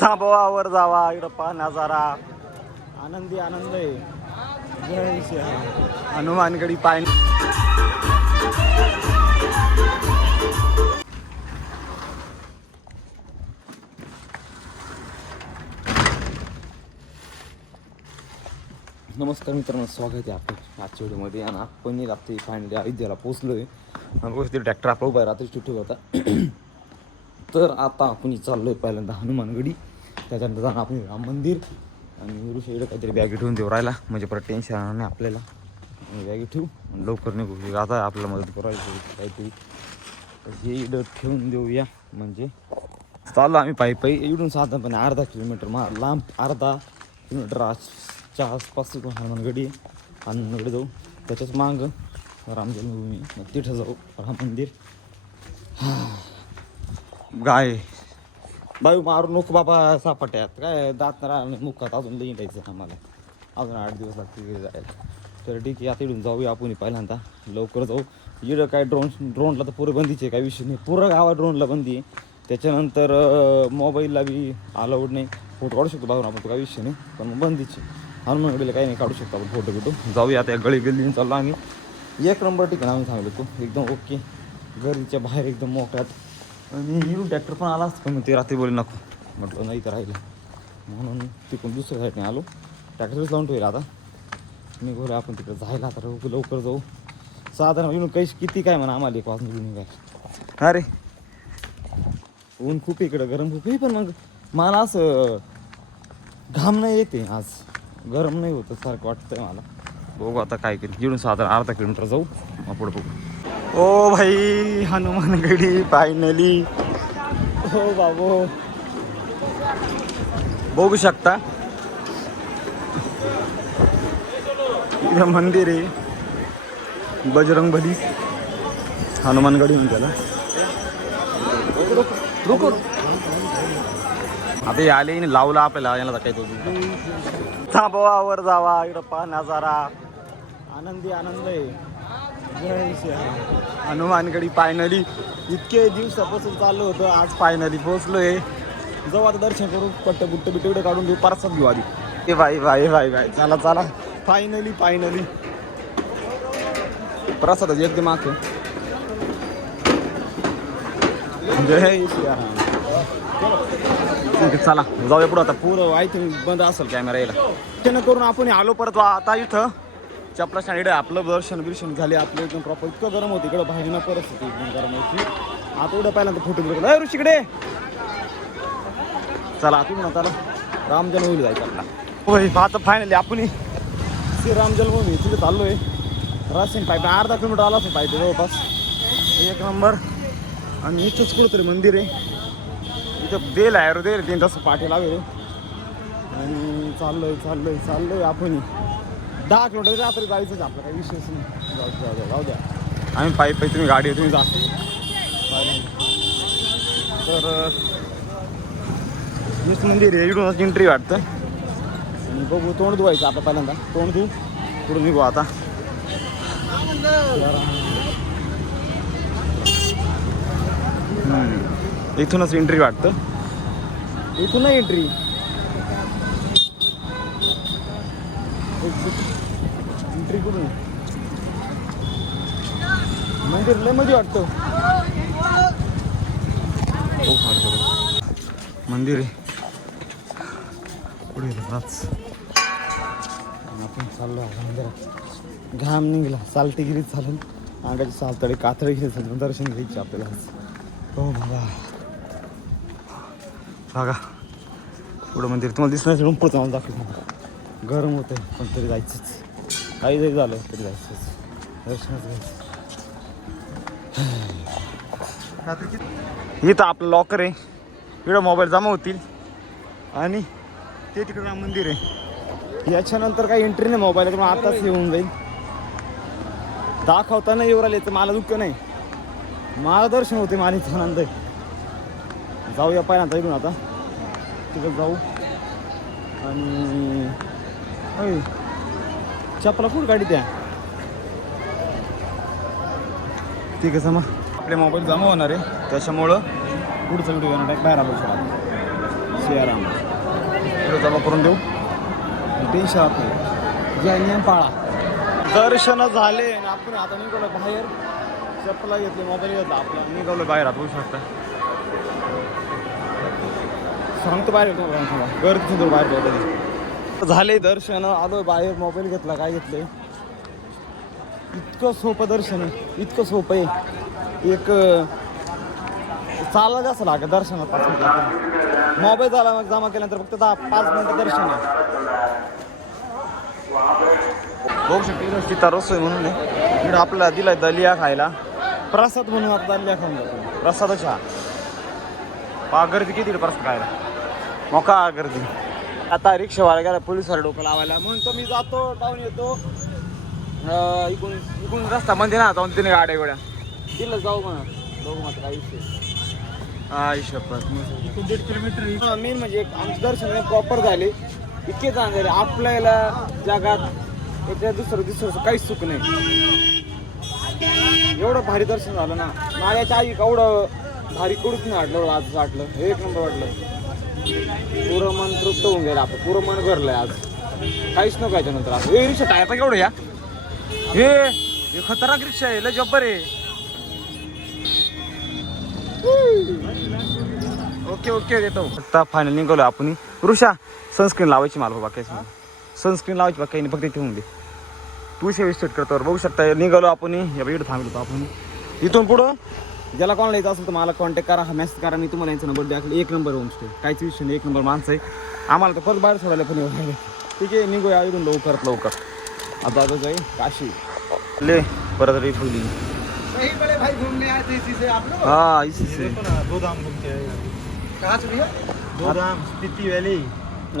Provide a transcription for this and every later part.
थांबवावर जावा इकडं पहा नजारा आनंदी आनंद आहे. जय श्री हनुमानगडी पाय नमस्कार मित्रांनो स्वागत आहे आपलं आजच्या व्हिडिओमध्ये. आणि आपण रात्री फायनली अयोध्येला पोहोचलो आहे आणि पोहोचते ट्रॅक्टर आपला उभा आहे रात्री सुट्टी होता. तर आता आपण चाललो आहे पहिल्यांदा हनुमानगडी. त्याच्यानंतर जाणं आपण राम मंदिर. आणि ऋषीकडे काहीतरी बॅग ठेवून देऊ राहिला. म्हणजे परत टेन्शन राहणार नाही आपल्याला. बॅग बॅगे ठेवू आणि लवकर निघू. आता आपल्याला मदत करायची काहीतरी. हे इडं ठेवून देऊया. म्हणजे चाललो आम्ही पायी पायी. इडून साधारणपणे अर्धा किलोमीटर मा लांब अर्धा किलोमीटर आसच्या आसपास इकडून हनुमानगडी आहे. हनुमानगडी जाऊ. त्याच्याच मागं राम जन्मभूमी मग तिथं जाऊ. राम मंदिर. गाय. बाई मारू नको बाबा सापाट्यात. काय दात राहणे मुखात अजून लई द्यायचं आम्हाला. अजून आठ दिवस लागतील जायला. तर ठीक आहे आता इडून जाऊया आपण पहिल्यांदा. लवकर जाऊ. इडं काय ड्रोन ड्रोनला तर पुरं बंदीचे काय विषय नाही. पुरं गावात ड्रोनला बंदी आहे. त्याच्यानंतर मोबाईलला बी अलाउड नाही. फोटो काढू शकतो बघून आपण तो विषय नाही. पण मग बंदीचे. हनुमानगडीला काही नाही काढू शकतो आपण फोटो बिटो. जाऊया आता गळी गल्लीने चाललो आम्ही. एक नंबर ठिकाण आम्ही सांगलो तो एकदम ओके घरीच्या बाहेर एकदम मोकळ्यात. आणि हिरून ट्रॅक्टर पण आला असतं पण ते रात्री बोलले नको. म्हटलं नाही तर राहिलं. म्हणून तिकडून दुसऱ्या साईडने आलो. ट्रॅक्टरच लावून ठेवला आता. मी बोल आपण तिकडे जायला आता लवकर लवकर जाऊ. साधारण येऊन काही किती काय म्हणा आम्हाला एक वाजून घेऊन काय अरे ऊन खूप इकडं गरम खूप आहे पण मग मला असं घाम नाही येते आज. गरम नाही होतं सारखं वाटतंय मला. बघू आता काय करू इकडून साधारण अर्धा किलोमीटर जाऊ मग पुढं बघू. ओ भाई हनुमानगडी फायनली हो बाबू. बघू शकता. इथं मंदिर आहे. बजरंग बली. हनुमानगडी म्हणून त्याला रुको. आता आले लावला आपल्याला याला काय तो थांबवावर जावा इकडं पहा नजारा आनंदी आनंद आहे. हनुमानगडी फायनली इतके दिवसापासून चाललो होतं आज फायनली पोहोचलोय. जाऊ आता दर्शन करू पट्ट बुट्ट बिट्ट काढून देऊ परसाद घेऊ आधी. ए भाई भाई भाई भाई चला चला. फायनली फायनली प्रसाद एकदम माग. जय चला. जाऊया पुढं आता. पुरं आय थिंक बंद असेल कॅमेरा यायला त्यानं करून आपण आलो परत आता इथं. चपला शाळेकडे आपलं दर्शन बिर्शन झाले आपलं एकदम प्रॉपर इतकं गरम होतं इकडं बाहेर परिस्थिती एकदम गरम होती. आता एवढं पहिल्यांदा फोटो बिटो अरे ऋषीकडे चला तुम्ही चला राम जन्मभूमी जायचं आपला. होय आता फायनली आपण श्री राम जन्मभूमी तिथे चाललोय. रासिंग पाहिजे अर्धा किलोमीटर आला असं पाहिजे जवळपास. एक नंबर. आणि इथंच कुठंतरी मंदिर आहे. इथं देल आहे रे दे तीन तास पाठी लावेल आणि चाललोय चाललोय चाललोय आपण दहा किलोमीटर रात्री जायचंच आपलं काही विषयच नाही. जाऊ द्या, जाऊ द्या जाऊ द्या आम्ही पाईप पाईप तुम्ही गाडी तुम्ही जा. तर हेच मंदिर आहे इकडूनच एंट्री वाटतं. आणि बघू तोंड धुवायचं आता पहिल्यांदा. तोंड धुवू पुढे निघू आता. इथूनच एंट्री वाटतं. इथून नाही एंट्री एंट्री कुठून मंदिर लयमध्ये वाटतं. हो, मंदिर आहे. पुढे आपण चाललो मंदिरात. घाम निघला. सालटीगिरी चालून. अंगाची सालतळी कातळी चालून दर्शन घ्यायचे आपल्याला हो बाबा. बघा. पुढं मंदिर. तुम्हाला दिसणार असेल पुढचं मला दाखवतो. गरम होतं पण तरी जायचंच. काही जरी झालं तरी जायचं दर्शनच घ्यायचं इथं आपलं लॉकर आहे. इकडं मोबाईल जमा होतील. आणि ते तिकडं राम मंदिर आहे. याच्यानंतर काही एंट्री नाही मोबाईल किंवा आताच येऊन जाईल. दाखवताना येऊ राहिले तर मला दुःख नाही. मला दर्शन होते मला इथं नंतर आहे. जाऊया पहिल्यांदा इकडून आता. तिकडं जाऊ. आणि चपला कुठं गाडी त्या? ठीक आहे समा आपले मोबाईल जमा होणार आहे. त्याच्यामुळं पुढचा व्हिडिओ येणार आहे. बाहेर आलो सियाराम. इकडे जमा करून देऊ. टेन्शन राहत नाही. जय नियम पाळा. दर्शन झाले आणि आपण आता निघालो बाहेर. चपला घेतली मोबाईल घेतला. आपला निघालो बाहेर. आता होऊ शकता. सांगतो बाहेर येतो गर्दी सुद्धा बाहेर जाऊ. झाले दर्शन. आलो बाहेर मोबाईल घेतला काय घेतले? इतकं सोपं दर्शन आहे. इतकं सोपं आहे. एक चालला जास्त लागेल दर्शनात पाच मिनिट. मोबाईल झाला मग जमा केल्यानंतर फक्त दहा पाच मिनिटं दर्शन आहे. बघू शकते तिथं सीता रसोई म्हणून इकडं आपल्याला दिलाय दलिया खायला. प्रसाद म्हणून आपला दलिया खाऊन जातो. प्रसादच. हा पा गर्दी किती प्रसाद खायला? मोका गर्दी आता रिक्षावाला गेला पोलिसवाला डोकं लावायला. म्हणतो मी जातो जाऊन येतो. इकडून इकडून रस्ता म्हणते ना जाऊन तिने गाड्या गोड्या तिला जाऊ म्हणा. बघू मात्र काय दीड किलोमीटर मेन म्हणजे आमचं दर्शन प्रॉपर झाले. इतके चांगले झाले. आपल्याला जगात याच्या दुसरं दुसरं काहीच चूक नाही. एवढं भारी दर्शन झालं ना. माझ्याच्या आई एवढं भारी कडूच नाही वाटलं आज वाटलं एक नंबर वाटलं. पुरं मन तृप्त होऊन गेलं. आपलं पुरं मन भरलंय आज. काहीच नको याच्यानंतर आज हे रिक्षा टायर केवढं या. हे हे खतरनाक रिक्षा आहे. लय जब्बर आहे. ओके ओके देतो. आता फायनल निघालो आपण. ऋषा सनस्क्रीन लावायची मला बाकी सनस्क्रीन लावायची बाकी नाही फक्त ठेवून दे. तू सेव्ह स्टेट करतो बघू शकता. निघालो आपण. या इकडे थांबलो आपण. इथून पुढं ज्याला कोणाला यायचं असेल तर मला कॉन्टॅक्ट करा हा मेसेज करा मी तुम्हाला यांचा नंबर द्या एक नंबर होमस्टे काहीच विषय नाही एक नंबर माणसं आहे. आम्हाला तर परत बाहेर सोडायला पण येऊ ठीक आहे निघूया इथून लवकरात लवकर. आता आता जाईल काशी. ले परत रे फुली सही बड़े भाई घूमने आए थे इसी से आप लोग हा इसी से. दो धाम घूमते हैं कहाँ से भैया दो धाम स्पीति वैली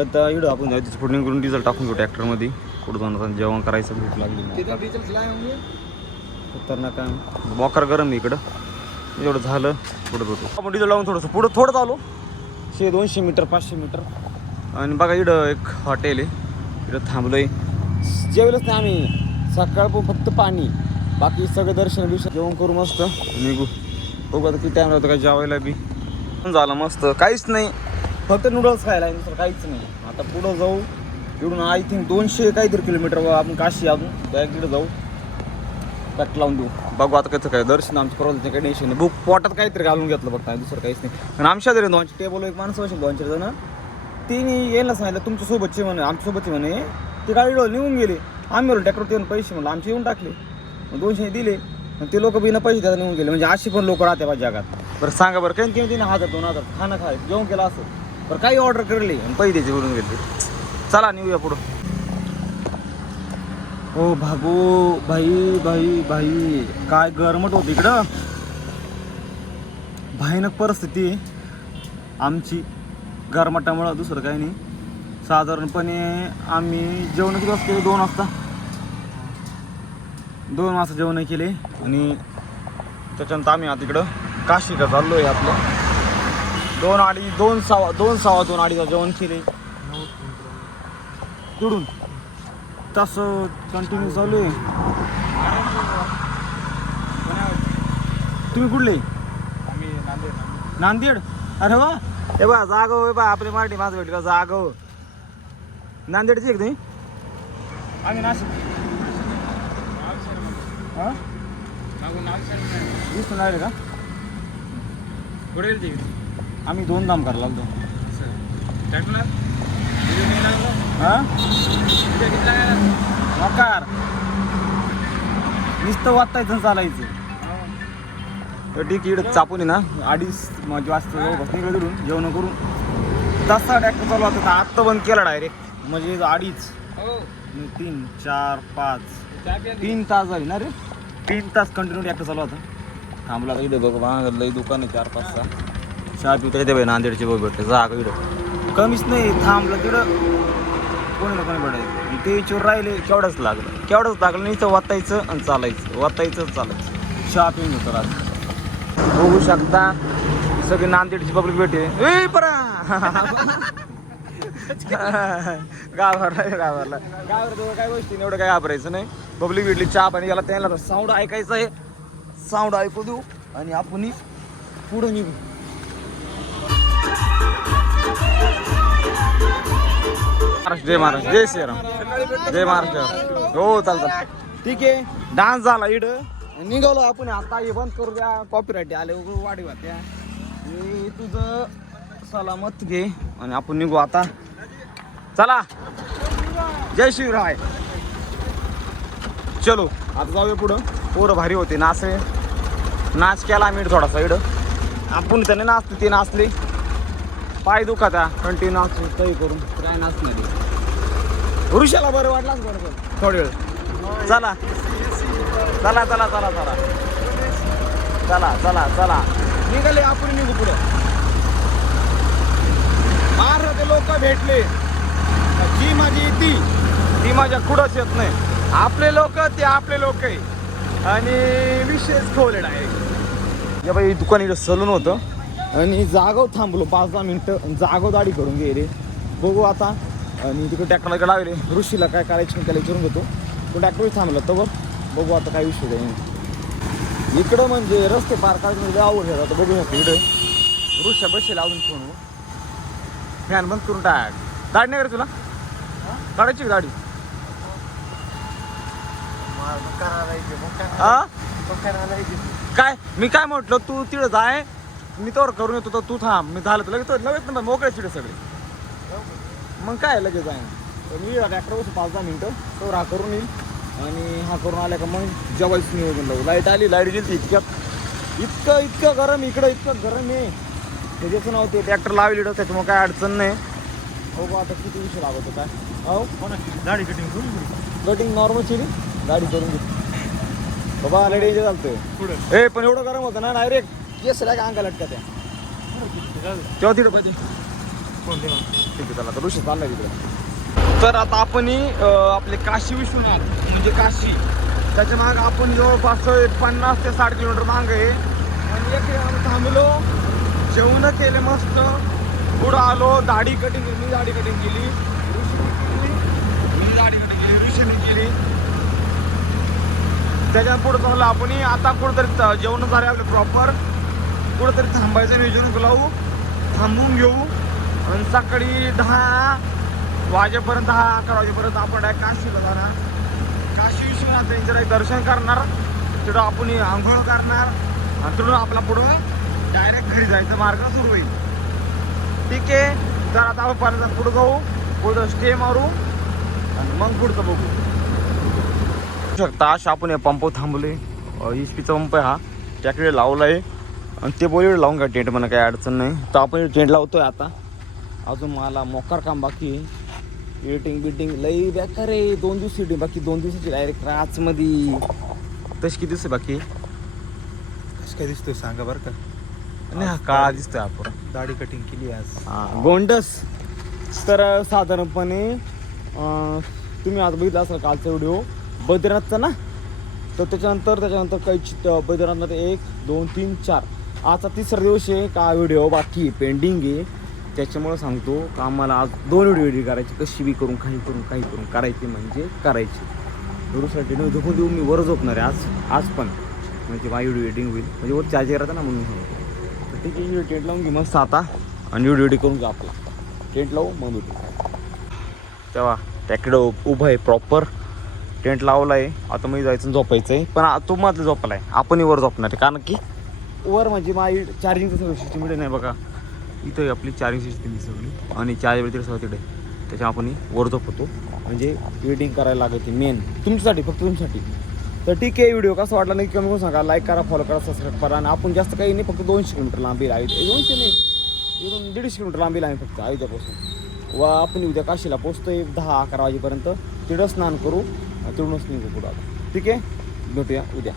आता इकडं आपण जायचं पुढे करून डिझेल टाकून घेऊ ट्रॅक्टरमध्ये. कुठं जाऊन आता जेवण करायचं भूक लागली. होंगे खतरनाक काय बॉकर गरम आहे इकडं. एवढं झालं पुढं होतो आपण डिझेल लावून थोडंसं पुढं थोडं चालू. शे दोनशे मीटर पाचशे मीटर. आणि बघा इकडं एक हॉटेल आहे. इकडं थांबलोय. जेवलंच नाही आम्ही. सकाळपासून फक्त पाणी. बाकी सगळं दर्शन बिर्शन जेवण करू मस्त. निघू. बघू आता किती टाईम लागतो काय जेवायला बी. पण झालं मस्त. काहीच नाही. फक्त नूडल्स खायला आहे, दुसरं काहीच नाही. आता पुढं जाऊ. इकडून आय थिंक दोनशे काहीतरी किलोमीटर आपण काशी अजून. त्या तिकडे जाऊ. कट लावून देऊ. बघू आता कसं काय दर्शन आमच्या परवाचं काही टेन्शन नाही. बुक पोटात काहीतरी घालून घेतलं बघता दुसरं काहीच नाही. आणि आमच्या जरी दोनशे टेबल एक माणसं असेल दोनशे जण. तिने यायला सांगितलं तुमच्यासोबतचे म्हणे आमच्या सोबतचे म्हणे ते गाडी डोळ निघून गेले. आम्ही बोललो ट्रॅक्टर येऊन पैसे म्हणलं आमचे येऊन टाकले. दोनशे दिले. ते लोक बिना पैसे त्याला निघून गेले. म्हणजे अशी पण लोक राहते माझ्या जगात. बरं सांगा बरं काही तिने हजार दोन हजार खाणं खाय जेवण केलं असं. बरं काही ऑर्डर करली आणि पैसे द्यायचे बोलून घेतले चला निघूया पुढं. ओ भागो भाई भाई भाई काय गरमट होत इकडं? भयानक परिस्थिती. आमची गरमटामुळं दुसरं काही नाही. साधारणपणे आम्ही जेवण किती वाजता केले दोन वाजता. दोन वाजता जेवण केले आणि त्याच्यानंतर आम्ही आता इकडं काशीला चाललो आहे आपलं. दोन अडीच दोन सहा दोन सवा दोन अडीचा जेवण केले. कुठून? तसं कंटिन्यू चालू आहे. तुम्ही कुठले? नांदेड. अरे वा. हे बा जागो हे बा आपली मराठी माझं भेटली का? जागो. नांदेडची आहे तुम्ही? आम्ही नाशिक. वीस लागले का? आम्ही दोन दाम करायला लागलो. हा? मकार नुसतं वाचायचं आणि चालायचं. ठीक इकडं चापून आहे ना. अडीच म्हणजे वाजता जवळपास निघालो तिकडून जेवण करून. तसा ट्रॅक्टर चालू होता तर आत्ता बंद केला डायरेक्ट म्हणजे अडीच. मग तीन चार पाच. तीन तास झाली ना रे. तीन तास कंटिन्यू ट्रॅक्टर चालू होता. थांबला का इथं बघ लई दुकान आहे चार पाच सहा. चहा पिऊ ते बाई नांदेडचे बघ भेटले. जागा इकडं. कमीच नाही थांबलं तिकडं. कोणी ना कोणी भेटायचं ते चोर राहिले केवढंच लागलं. केवढंच लागलं नाही तर वाचायचं आणि चालायचं. वाचायचं चालायचं. शॉपिंग होतं रात बघू शकता सगळी नांदेडची पब्लिक भेटे ए परा! गावाला गावाला गावाला काय गोष्टी नाही, एवढं काय घाबरायचं नाही. पब्लिक भेटली चहा पाणी गेला त्यांना साऊंड ऐकायचं आहे. साऊंड ऐकू देऊ आणि आपण पुढं निघू. महाराष्ट्र जय महाराष्ट्र जय श्रीराम. जय महाराष्ट्र. हो चालतं. ठीक आहे. डान्स झाला इड निघालो आपण आता. हे बंद करू द्या. कॉपीराईट आले. उघड वाढी वाट्या. हे तुझं सलामत घे. आणि आपण निघू आता. चला. जय शिवराय चलो. आता जाऊया पुढं. पोरं भारी होते. नाचे नाच केला आम्ही थोडासा इड आपण त्याने नाचते ते नाचले. पाय दुखा त्या कंटिन्यू नाच. काही करून. काय ऋषाला बरं वाटलाच बरं थोडी वेळ. चला. चला चला चला चला. चला चला चला. निघाले आपण निघू पुढं. ते लोक भेटले. जी माझी ती ती माझ्या कुठंच येत नाही. आपले लोक ते आपले लोक आहे. आणि विशेष खोलेड आहे. या बाई दुकान इथं सलून होतं. आणि जागो थांबलो पाच दहा मिनटं. जागो दाढी करून घे रे. बघू आता. आणि तिकडे ट्रॅक्टरला लावले. ऋषीला काय करायचं त्याला विचारून घेतो. तो ट्रॅक्टर थांबला तर बघू. आता काय विषय नाही इकडं म्हणजे रस्ते पार करायचे आवड आहे आता बघू शकतो इकडे. ऋषा बसेल अजून फोन फॅन बंद करून टाक. गाडी नाही तुला? काढायची गाडी? काय? मी काय म्हटलं तू तिथं जाय मी तोवर करून येतो तर तू थांब. मी झालं तर लगेच लगेच मोकळे तिथे सगळे. मग काय लगेच आहे. मी ट्रॅक्टर बसू पाच दहा मिनटं तो हा करून येईल. आणि हा करून आल्या का मग जेवायचं नियोजन लावू. लाइट आली लाइट गेली इतक्यात. इतकं इतकं गरम इकडं इतकं गरम आहे. त्याच्याचं नाव ते ट्रॅक्टर लावली त्याच्यामुळे काय अडचण नाही. हो आता किती विषय लागतो काय हो? दाढी कटिंग करू कटिंग नॉर्मल चिरी गाडी करून घे बाबा लढे चालतंय ए पण एवढं गरम होतं ना डायरेक्ट केस काय अंगा लटका त्या तेव्हा देवा ठीक आहे तर ऋषी चाललाय तिकडे. तर आता आपण आपले काशी विश्वनाथ म्हणजे काशी त्याच्या माग आपण जवळपास पन्नास ते साठ किलोमीटर मागे आहे. आणि एक थांबलो जेवण केले मस्त. पुढं आलो दाढी कटिंग केली मी दाढी कटिंग केली. ऋषी केली. मी दाढी कटिंग केली ऋषीने केली. त्याच्या पुढं चांगलं आपण आता कुठंतरी जेवण झाले आपले प्रॉपर कुठंतरी थांबायचं नियोजन लावू थांबून घेऊ. आणि सकाळी दहा वाजेपर्यंत दहा अकरा वाजेपर्यंत आपण डायरेक्ट काशीला जाणार. काशी विश्वनाथ यांचं दर्शन करणार. तिथं आपण आंघोळ करणार. आणि तिथून आपला पुढं डायरेक्ट घरी जायचं मार्ग सुरू होईल. ठीक आहे? तर आता आपण परत पुढं जाऊ. पुढं स्टे मारू. आणि मग पुढचं बघू. शकता अशा आपण या पंप थांबले इस्पीचा पंप आहे हा. त्याकडे लावला आहे आणि ते बोलीकडे लावून घ्या टेंट? म्हणा काही अडचण नाही. तर आपण टेंट लावतोय आता. अजून मला मोकार काम बाकी एडिटिंग बिटिंग लई बेकार आहे. दोन दिवस एडिटिंग बाकी दोन दिवसाची डायरेक्ट राचमध्ये तशी किती दिवस बाकी? कसं काय दिसतोय सांगा बरं का. नाही हा काळा दिसतोय आपण. दाढी कटिंग केली आज. हा. गोंडस. तर साधारणपणे अं, तुम्ही आता बघितलं असाल कालचा व्हिडिओ बद्रीनाथचा ना? तर त्याच्यानंतर त्याच्यानंतर काही चित बद्रीनाथमध्ये एक दोन तीन चार. आजचा तिसरा दिवस आहे का व्हिडिओ बाकी पेंडिंग आहे. त्याच्यामुळं सांगतो का आम्हाला आज दोन व्हिडिओ एडिट करायचे कशी बी करून काही करून काही करून करायची म्हणजे करायची. दुरुसाठी न झोपून देऊ मी वर झोपणार आहे आज आज पण. म्हणजे माझी व्हिडिओ एडिटिंग होईल. म्हणजे वर चार्जर राहतं ना म्हणून. सांगतो तर त्याची व्हिडिओ टेंट लावून घे मस्त आता. आणि व्हिडिओ एडिट करून जा आपलं. टेंट लावू मग तेव्हा त्याकडं उभं आहे प्रॉपर टेंट लावला आहे आता मी जायचं झोपायचं आहे. पण तो मात्र झोपला आहे आपणही वर झोपणार आहे. कारण की वर म्हणजे माझी चार्जिंगचं सगळं सिस्टम नाही बघा. इथं आहे आपली चार्जिंग सिस्टम सगळी. आणि चार्जर तिकडे सगळं तिकडे. त्याच्या आपण वर्धप होतो म्हणजे वेटिंग करायला लागते मेन तुमच्यासाठी फक्त तुमच्यासाठी. तर ठीक आहे व्हिडिओ कसा वाटला नाही कमी करून सांगा. लाईक करा फॉलो करा सबस्क्राईब करा. आणि आपण जास्त काही नाही फक्त दोनशे किलोमीटर लांबी आहे. दोनशे नाही. इथून दीडशे किलोमीटर लांबी आहे फक्त अयोध्यापासून व आपण उद्या काशीला पोचतोय दहा अकरा वाजेपर्यंत. तिथं स्नान करू. तिथूनच निघू पुढं आता. ठीक आहे? भेटूया उद्या.